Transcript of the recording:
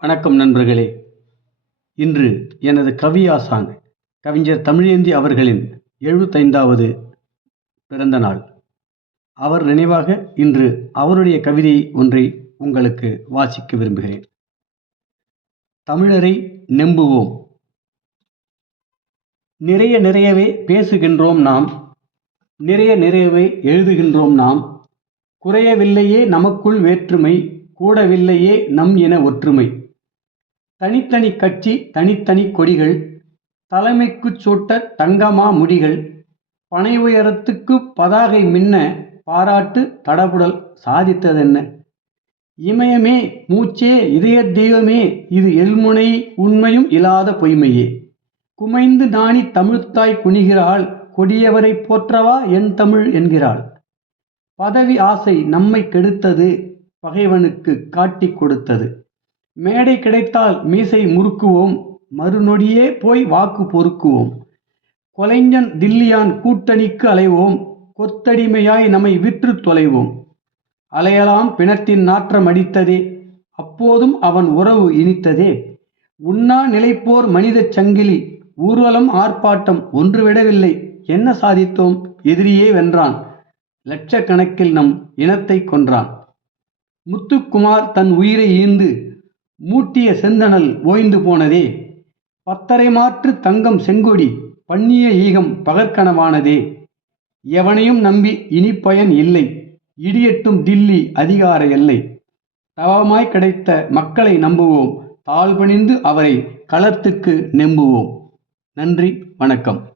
வணக்கம் நண்பர்களே. இன்று எனது கவியாசான் கவிஞர் தமிழேந்தி அவர்களின் எழுபத்தைந்தாவது பிறந்த நாள். அவர் நினைவாக இன்று அவருடைய கவிதை ஒன்றை உங்களுக்கு வாசிக்க விரும்புகிறேன். தமிழரை நம்புவோம். நிறைய நிறையவே பேசுகின்றோம் நாம். நிறைய நிறையவே எழுதுகின்றோம் நாம். குறையவில்லையே நமக்குள் வேற்றுமை கூடவில்லையே நம் என ஒற்றுமை. தனித்தனி கட்சி தனித்தனி கொடிகள் தலைமைக்குச் சூட்ட தங்கமா முடிகள் பனை உயரத்துக்கு பதாகை மின்ன பாராட்டு தடபுடல் சாதித்ததென்ன? இமயமே மூச்சே இதய தெய்வமே இது எல்முனை உண்மையும் இல்லாத பொய்மையே. குமைந்து நாணி தமிழ்த்தாய் குனிகிறாள் கொடியவரை போற்றவா என் தமிழ் என்கிறாள். பதவி ஆசை நம்மை கெடுத்தது பகைவனுக்கு காட்டிக் கொடுத்தது. மேடை கிடைத்தால் மீசை முறுக்குவோம் மறுநொடியே போய் வாக்கு பொறுக்குவோம். கொலைஞன் தில்லியான் கூட்டணிக்கு அலைவோம் கொத்தடிமையாய் நம்மை விற்று தொலைவோம். அலையலாம் பிணத்தின் நாற்றம் அடித்ததே அப்போதும் அவன் உறவு இனித்ததே. உண்ணா நிலைப்போர் மனிதச் சங்கிலி ஊர்வலம் ஆர்ப்பாட்டம் ஒன்று விடவில்லை என்ன சாதித்தோம்? எதிரியே வென்றான் லட்சக்கணக்கில் நம் இனத்தை கொன்றான். முத்துக்குமார் தன் உயிரை ஈந்து மூட்டிய செந்தணல் ஓய்ந்து போனதே. பத்தரை மாற்று தங்கம் செங்கொடி பண்ணிய ஈகம் பகற்கனவானதே. எவனையும் நம்பி இனி பயன் இல்லை இடியட்டும் தில்லி அதிகார எல்லை. தவமாய் கிடைத்த மக்களை நம்புவோம் தாழ்பணிந்து அவரை களத்துக்கு நெம்புவோம். நன்றி வணக்கம்.